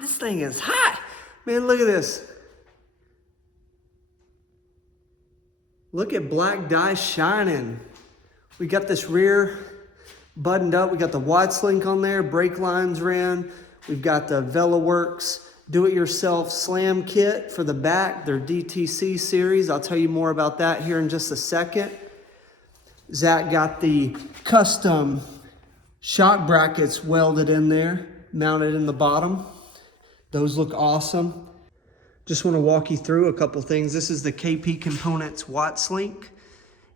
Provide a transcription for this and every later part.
This thing is hot. Man, look at this. Look at black dye shining. We got this rear buttoned up. We got the Watts link on there, brake lines ran. We've got the Velaworks do-it-yourself slam kit for the back, their DTC series. I'll tell you more about that here in just a second. Zach got the custom shock brackets welded in there, mounted in the bottom. Those look awesome. Just want to walk you through a couple things. This is the KP Components Watts link,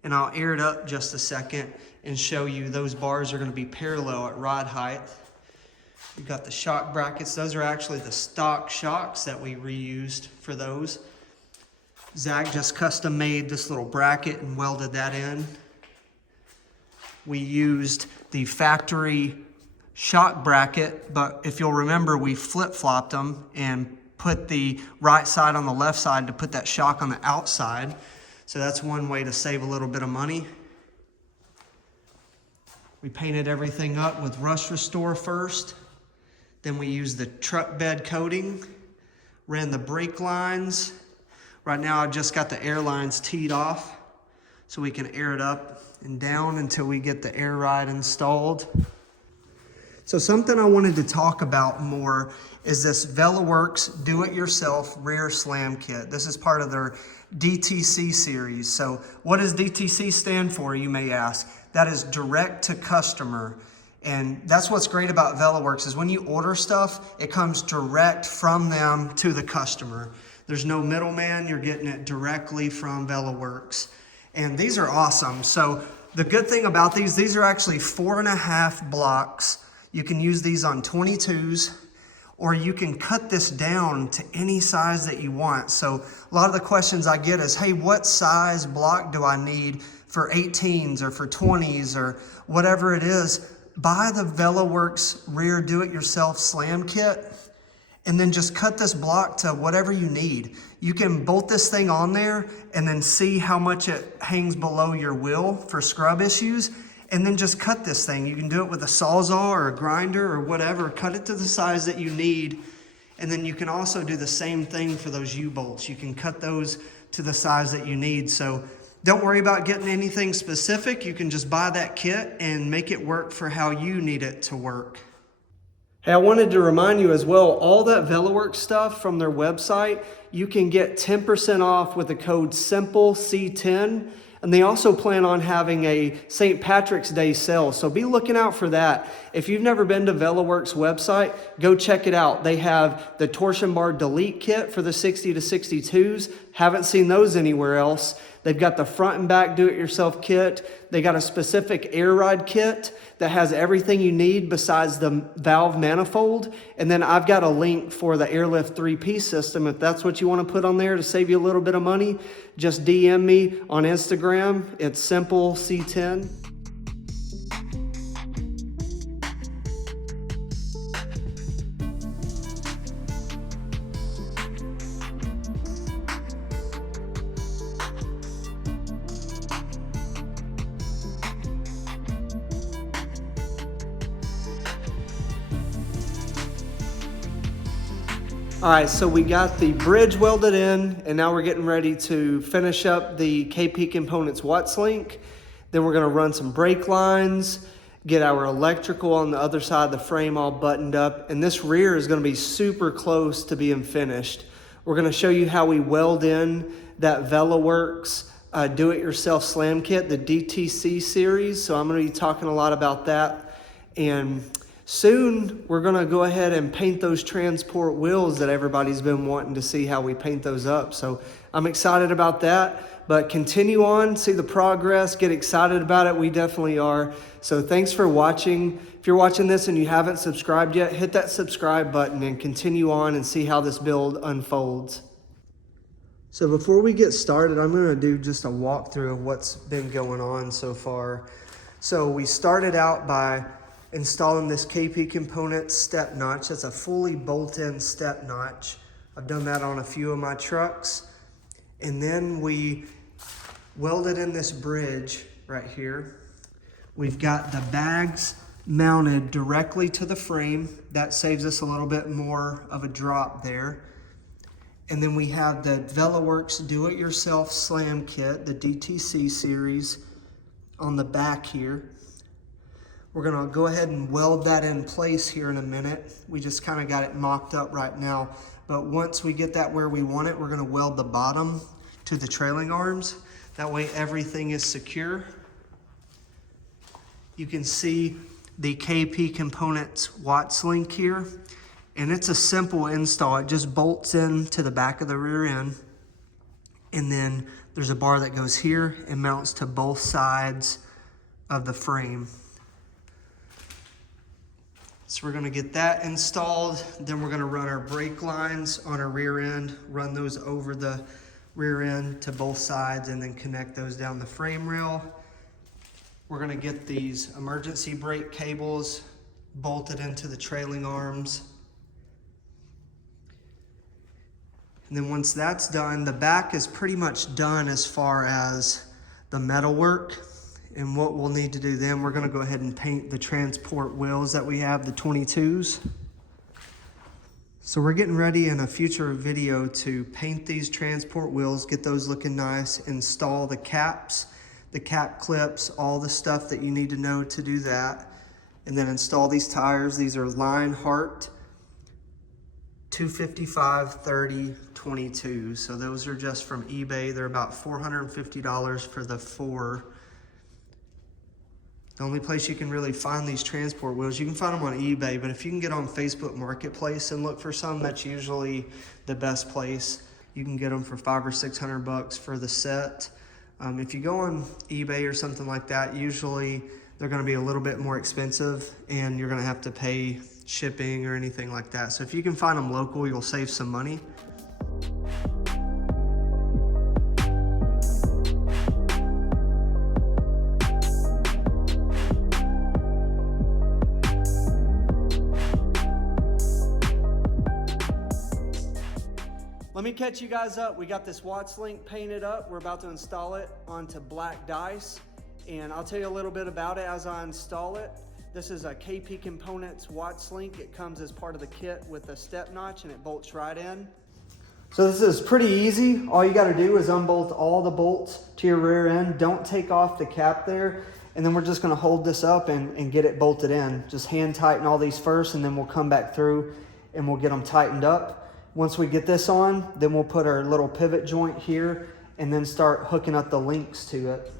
and I'll air it up just a second and show you those bars are going to be parallel at rod height. We've got the shock brackets. Those are actually the stock shocks that we reused for those. Zach just custom made this little bracket and welded that in. We used the factory shock bracket, but if you'll remember, we flip-flopped them and put the right side on the left side to put that shock on the outside. So that's one way to save a little bit of money. We painted everything up with Rust Restore first. Then we used the truck bed coating, ran the brake lines. Right now I just got the air lines teed off so we can air it up and down until we get the air ride installed. So something I wanted to talk about more is this Velaworks do-it-yourself rear slam kit. This is part of their DTC series. So what does DTC stand for, you may ask? That is direct to customer. And that's what's great about Velaworks is when you order stuff, it comes direct from them to the customer. There's no middleman, you're getting it directly from Velaworks. And these are awesome. So the good thing about these are actually 4.5 blocks. You can use these on 22s, or you can cut this down to any size that you want. So a lot of the questions I get is, hey, what size block do I need for 18s or for 20s or whatever it is? Buy the Velaworks rear do-it-yourself slam kit and then just cut this block to whatever you need. You can bolt this thing on there and then see how much it hangs below your wheel for scrub issues, and then just cut this thing. You can do it with a Sawzall or a grinder or whatever. Cut it to the size that you need, and then you can also do the same thing for those U-bolts. You can cut those to the size that you need. So don't worry about getting anything specific. You can just buy that kit and make it work for how you need it to work. Hey, I wanted to remind you as well, all that Velaworks stuff from their website, you can get 10% off with the code SIMPLEC10. And they also plan on having a St. Patrick's Day sale, so be looking out for that. If you've never been to Velaworks website, go check it out. They have the torsion bar delete kit for the 60 to 62s. Haven't seen those anywhere else. They've got the front and back do-it-yourself kit. They got a specific air ride kit that has everything you need besides the valve manifold. And then I've got a link for the Airlift 3P system. If that's what you want to put on there to save you a little bit of money, just DM me on Instagram. It's SimpleC10. All right, so we got the bridge welded in, and now we're getting ready to finish up the KP Components Watts link. Then we're gonna run some brake lines, get our electrical on the other side of the frame all buttoned up, and this rear is gonna be super close to being finished. We're gonna show you how we weld in that Velaworks do-it-yourself slam kit, the DTC series. So I'm gonna be talking a lot about that. And soon, we're gonna go ahead and paint those transport wheels that everybody's been wanting to see how we paint those up. So I'm excited about that, but continue on, see the progress, get excited about it. We definitely are. So thanks for watching. If you're watching this and you haven't subscribed yet, hit that subscribe button and continue on and see how this build unfolds. So before we get started, I'm gonna do just a walkthrough of what's been going on so far. So we started out by installing this KP Components step notch. That's a fully bolt-in step notch. I've done that on a few of my trucks. And then we welded in this bridge right here. We've got the bags mounted directly to the frame. That saves us a little bit more of a drop there. And then we have the Velaworks Do-It-Yourself Slam Kit, the DTC series, on the back here. We're gonna go ahead and weld that in place here in a minute. We just kind of got it mocked up right now. But once we get that where we want it, we're gonna weld the bottom to the trailing arms. That way everything is secure. You can see the KP Components Watts link here. And it's a simple install. It just bolts into the back of the rear end. And then there's a bar that goes here and mounts to both sides of the frame. So we're gonna get that installed. Then we're gonna run our brake lines on our rear end, run those over the rear end to both sides, and then connect those down the frame rail. We're gonna get these emergency brake cables bolted into the trailing arms. And then once that's done, the back is pretty much done as far as the metal work. And what we'll need to do then, we're gonna go ahead and paint the transport wheels that we have, the 22s. So we're getting ready in a future video to paint these transport wheels, get those looking nice, install the caps, the cap clips, all the stuff that you need to know to do that. And then install these tires. These are Lionheart 255/30/22. So those are just from eBay. They're about $450 for the 4. The only place you can really find these transport wheels, you can find them on eBay, but if you can get on Facebook Marketplace and look for some, that's usually the best place. You can get them for $500 or $600 for the set. If you go on eBay or something like that, usually they're gonna be a little bit more expensive and you're gonna have to pay shipping or anything like that. So if you can find them local, you'll save some money. Let me catch you guys up. We got this Watts link painted up. We're about to install it onto black dice. And I'll tell you a little bit about it as I install it. This is a KP Components Watts link. It comes as part of the kit with a step notch and it bolts right in. So this is pretty easy. All you gotta do is unbolt all the bolts to your rear end. Don't take off the cap there. And then we're just gonna hold this up and get it bolted in. Just hand tighten all these first and then we'll come back through and we'll get them tightened up. Once we get this on, then we'll put our little pivot joint here and then start hooking up the links to it.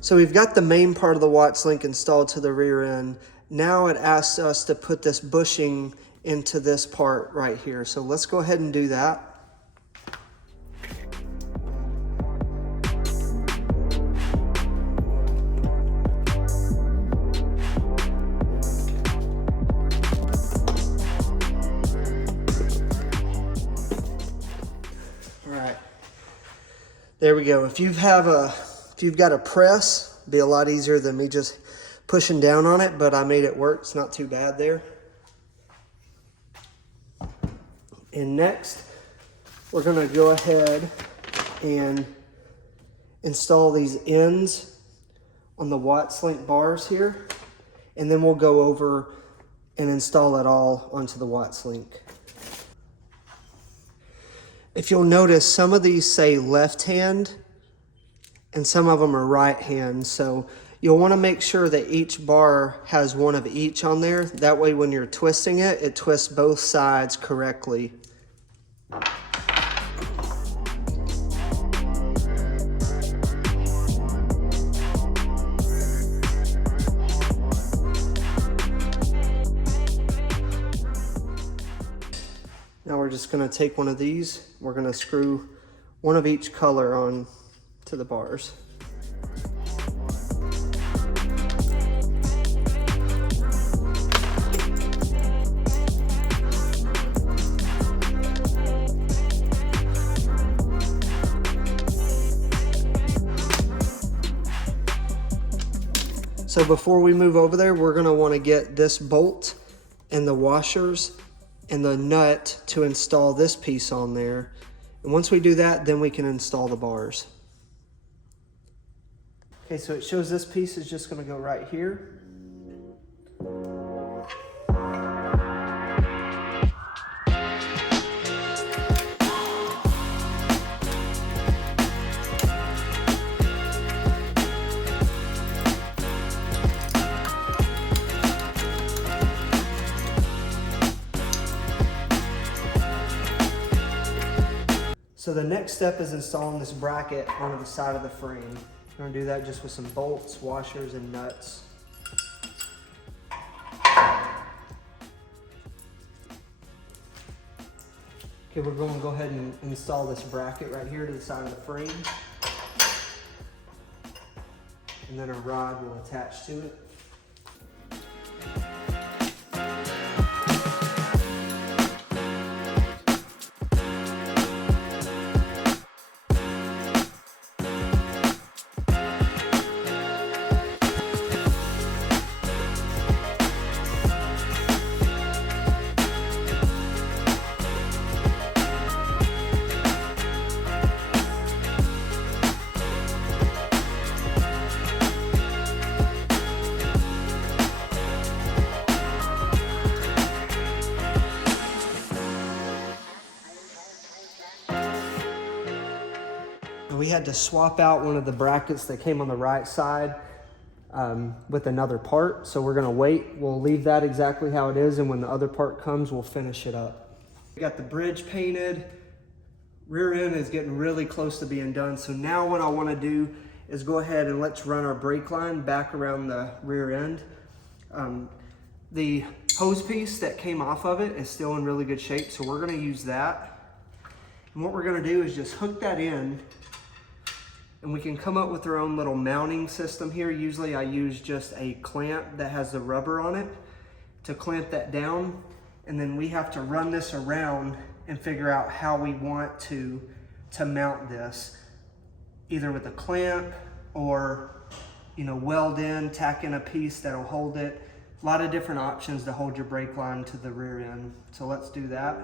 So we've got the main part of the Watts link installed to the rear end. Now it asks us to put this bushing into this part right here. So let's go ahead and do that. All right, there we go. If you've got a press, it'd be a lot easier than me just pushing down on it, but I made it work. It's not too bad there. And next, we're gonna go ahead and install these ends on the Watts link bars here, and then we'll go over and install it all onto the Watts link. If you'll notice, some of these say left hand, and some of them are right hand. So you'll want to make sure that each bar has one of each on there. That way when you're twisting it, it twists both sides correctly. Now we're we're just gonna take one of these, we're gonna screw one of each color on to the bars. So before we move over there, we're gonna wanna get this bolt and the washers and the nut to install this piece on there. And once we do that, then we can install the bars. Okay, so it shows this piece is just gonna go right here. So the next step is installing this bracket onto the side of the frame. We're gonna do that just with some bolts, washers, and nuts. Okay, we're going to go ahead and install this bracket right here to the side of the frame. And then a rod will attach to it. We had to swap out one of the brackets that came on the right side with another part. So we're gonna wait. We'll leave that exactly how it is, and when the other part comes, we'll finish it up. We got the bridge painted. Rear end is getting really close to being done. So now what I wanna do is go ahead and let's run our brake line back around the rear end. The hose piece that came off of it is still in really good shape, so we're gonna use that. And what we're gonna do is just hook that in, and we can come up with our own little mounting system here. Usually I use just a clamp that has the rubber on it to clamp that down. And then we have to run this around and figure out how we want to mount this, either with a clamp or, you know, weld in, tack in a piece that'll hold it. A lot of different options to hold your brake line to the rear end. So let's do that.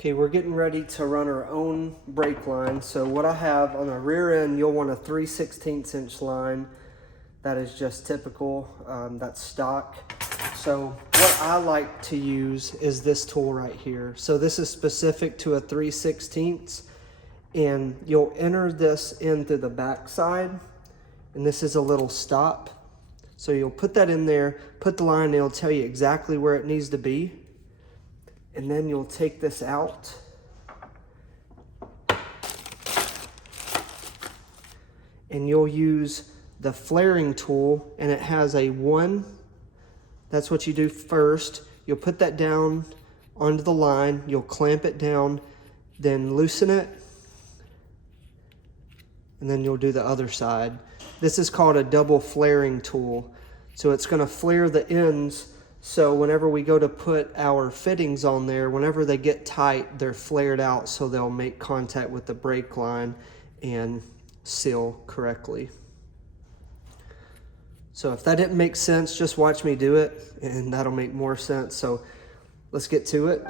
Okay, we're getting ready to run our own brake line. So what I have on the rear end, you'll want a 3/16 inch line. That is just typical, that's stock. So what I like to use is this tool right here. So this is specific to a 3/16, and you'll enter this in through the back side, and this is a little stop. So you'll put that in there, put the line, and it'll tell you exactly where it needs to be. And then you'll take this out. And you'll use the flaring tool, and it has a 1. That's what you do first. You'll put that down onto the line, you'll clamp it down, then loosen it, and then you'll do the other side. This is called a double flaring tool. So it's gonna flare the ends, so whenever we go to put our fittings on there, whenever they get tight, they're flared out so they'll make contact with the brake line and seal correctly. So if that didn't make sense, just watch me do it and that'll make more sense. So let's get to it.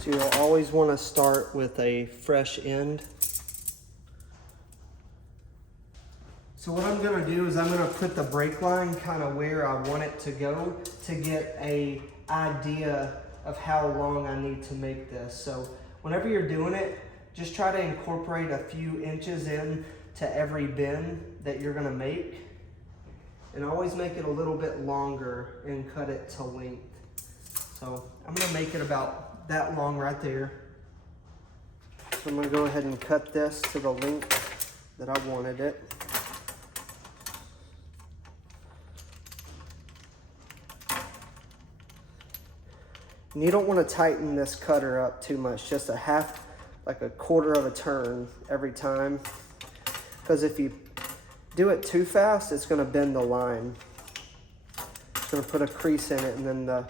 So you'll always want to start with a fresh end. So what I'm gonna do is I'm gonna put the brake line kind of where I want it to go to get an idea of how long I need to make this. So whenever you're doing it, just try to incorporate a few inches in to every bend that you're gonna make. and always make it a little bit longer and cut it to length. So I'm gonna make it about that long right there. So I'm gonna go ahead and cut this to the length that I wanted it. And you don't want to tighten this cutter up too much, just like a quarter of a turn every time. Because if you do it too fast, it's going to bend the line. It's going to put a crease in it, and then the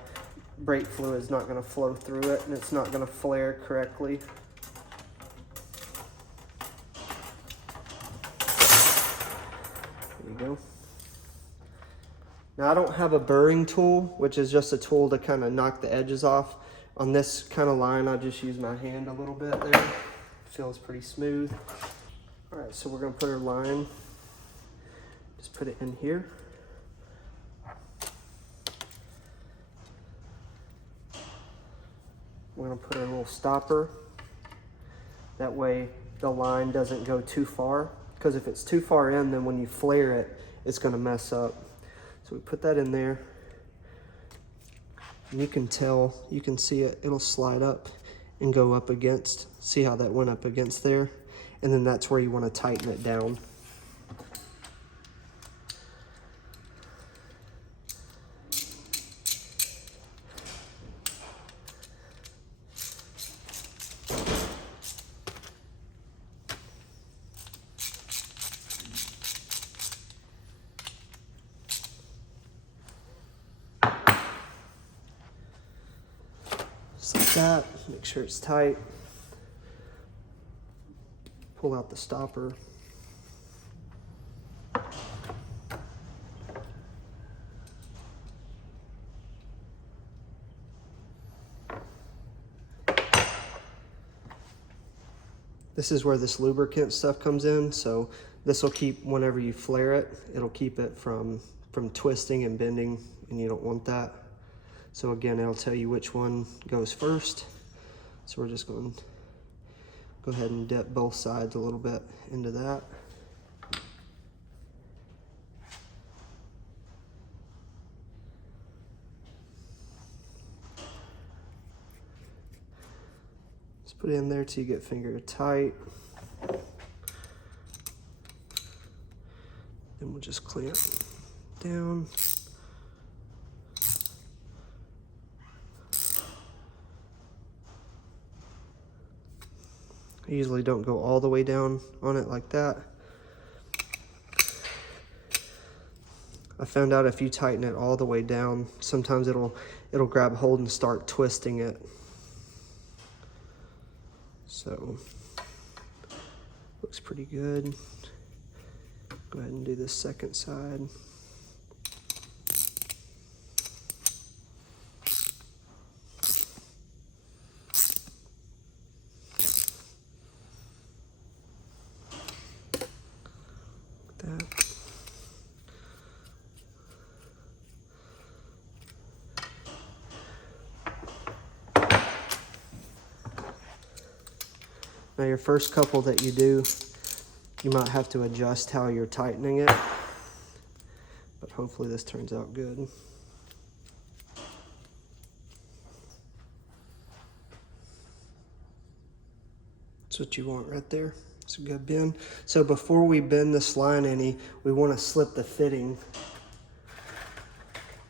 brake fluid is not going to flow through it, and it's not going to flare correctly. There you go. Now I don't have a burring tool, which is just a tool to kind of knock the edges off. On this kind of line, I just use my hand a little bit there. It feels pretty smooth. All right, so we're gonna put our line, just put it in here. We're gonna put a little stopper. That way the line doesn't go too far, because if it's too far in, then when you flare it, it's gonna mess up. So we put that in there, and you can see it, it'll slide up and go up against, see how that went up against there? And then that's where you want to tighten it down. Just like that, make sure it's tight. Pull out the stopper. This is where this lubricant stuff comes in, so this will keep, whenever you flare it, it'll keep it from twisting and bending, and you don't want that. So again, it'll tell you which one goes first. So we're just going to go ahead and dip both sides a little bit into that. Just put it in there till you get finger tight. Then we'll just clamp down. I usually don't go all the way down on it like that. I found out if you tighten it all the way down, sometimes it'll grab hold and start twisting it. So, looks pretty good. Go ahead and do this second side. That. Now your first couple that you do, you might have to adjust how you're tightening it, but hopefully this turns out good. That's what you want right there. It's a good bend. So before we bend this line any, we want to slip the fitting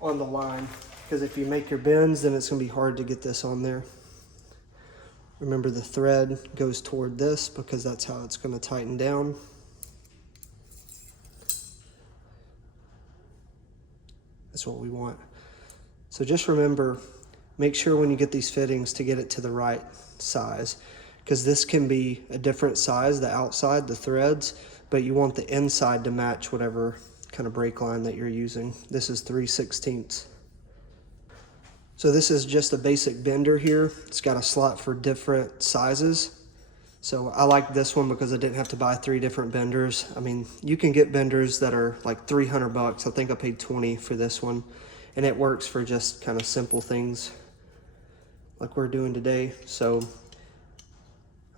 on the line, because if you make your bends, then it's going to be hard to get this on there. Remember, the thread goes toward this because that's how it's going to tighten down. That's what we want. So just remember, make sure when you get these fittings to get it to the right size, because this can be a different size, the outside, the threads, but you want the inside to match whatever kind of brake line that you're using. This is 3/16. So this is just a basic bender here. It's got a slot for different sizes. So I like this one because I didn't have to buy 3 different benders. I mean, you can get benders that are like 300 bucks. I think I paid 20 for this one, and it works for just kind of simple things like we're doing today. So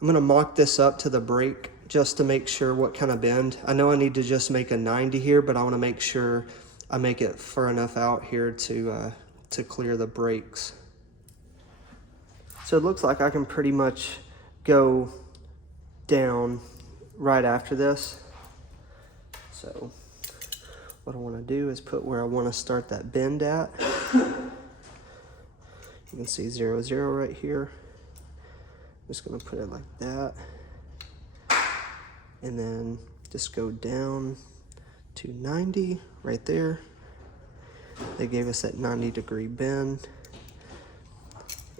I'm gonna mock this up to the brake just to make sure what kind of bend. I know I need to just make a 90 here, but I wanna make sure I make it far enough out here to clear the brakes. So it looks like I can pretty much go down right after this. So what I want to do is put where I want to start that bend at. You can see 0, 0 right here. I'm just going to put it like that. And then just go down to 90 right there. They gave us that 90-degree bend.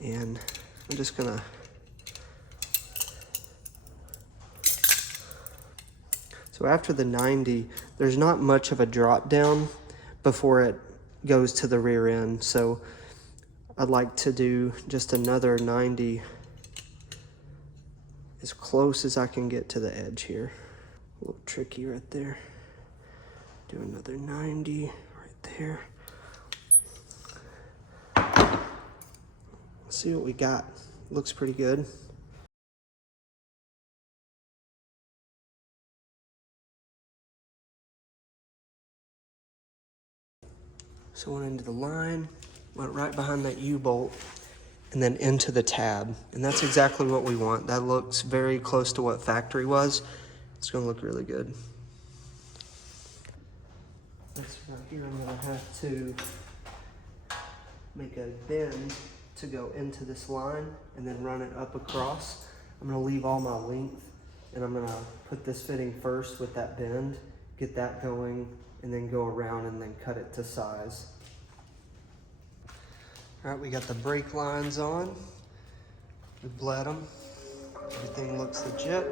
And I'm just going to so after the 90, there's not much of a drop down before it goes to the rear end. So I'd like to do just another 90 as close as I can get to the edge here. A little tricky right there. Do another 90 right there. Let's see what we got. Looks pretty good. So went into the line, went right behind that U-bolt, and then into the tab. And that's exactly what we want. That looks very close to what factory was. It's gonna look really good. Next right here, I'm gonna have to make a bend to go into this line and then run it up across. I'm gonna leave all my length and I'm gonna put this fitting first with that bend, get that going, and then go around and then cut it to size. All right, we got the brake lines on. We bled them. Everything looks legit.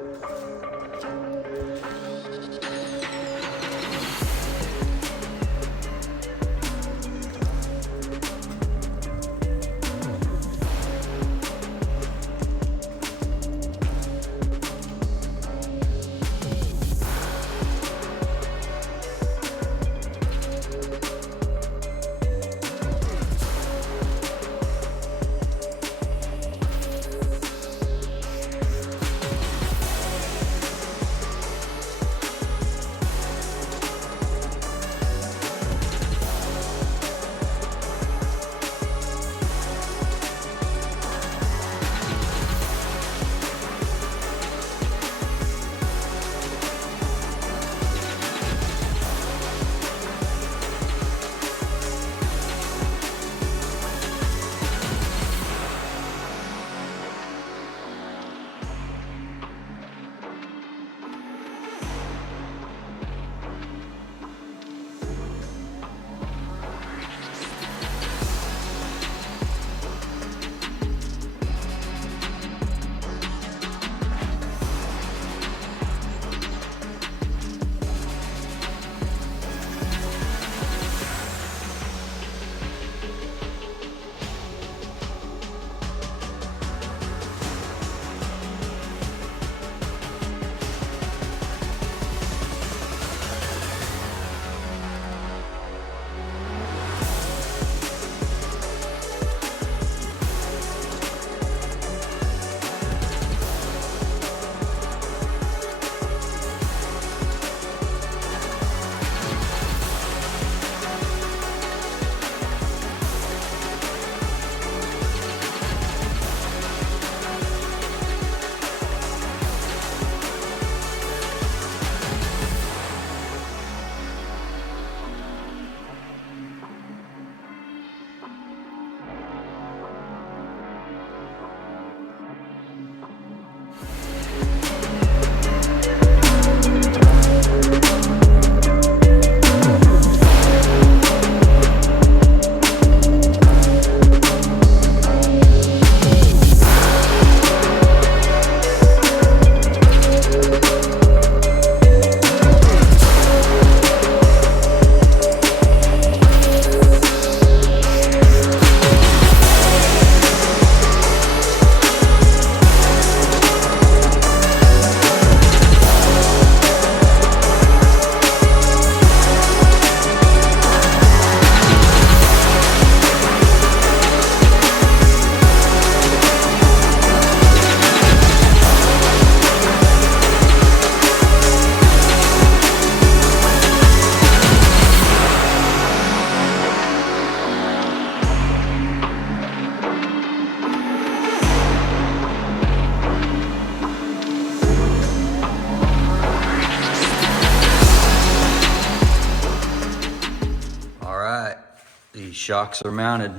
shocks are mounted.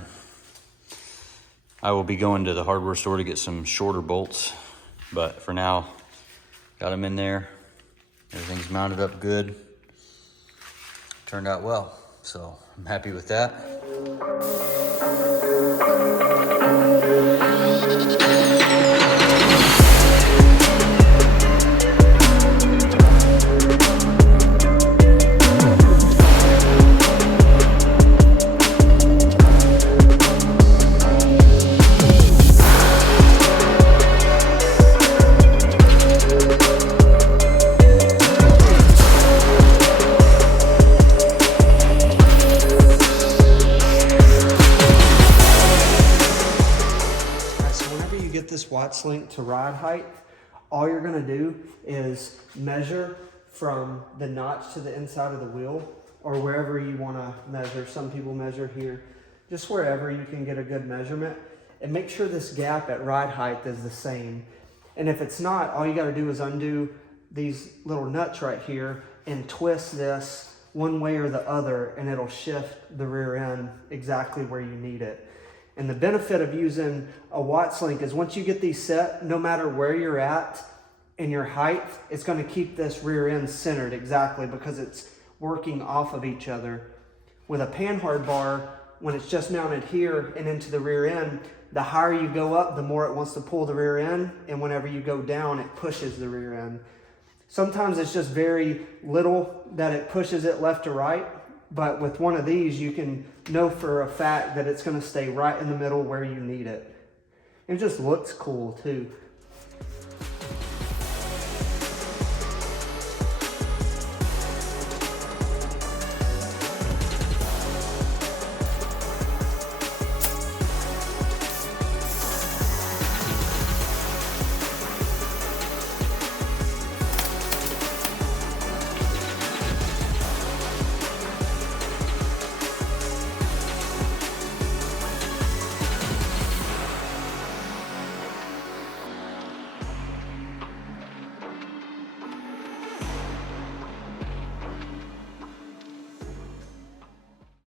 I will be going to the hardware store to get some shorter bolts, but for now, got them in there. Everything's mounted up good. Turned out well, so I'm happy with that. This Watts link to ride height, all you're going to do is measure from the notch to the inside of the wheel, or wherever you want to measure. Some people measure here, just wherever you can get a good measurement, and make sure this gap at ride height is the same. And if it's not, all you got to do is undo these little nuts right here and twist this one way or the other, and it'll shift the rear end exactly where you need it. And the benefit of using a Watts link is once you get these set, no matter where you're at in your height, it's going to keep this rear end centered exactly because it's working off of each other. With a panhard bar, when it's just mounted here and into the rear end, the higher you go up, the more it wants to pull the rear end, and whenever you go down, it pushes the rear end. Sometimes it's just very little that it pushes it left to right, but with one of these, you can know for a fact that it's going to stay right in the middle where you need it. It just looks cool too.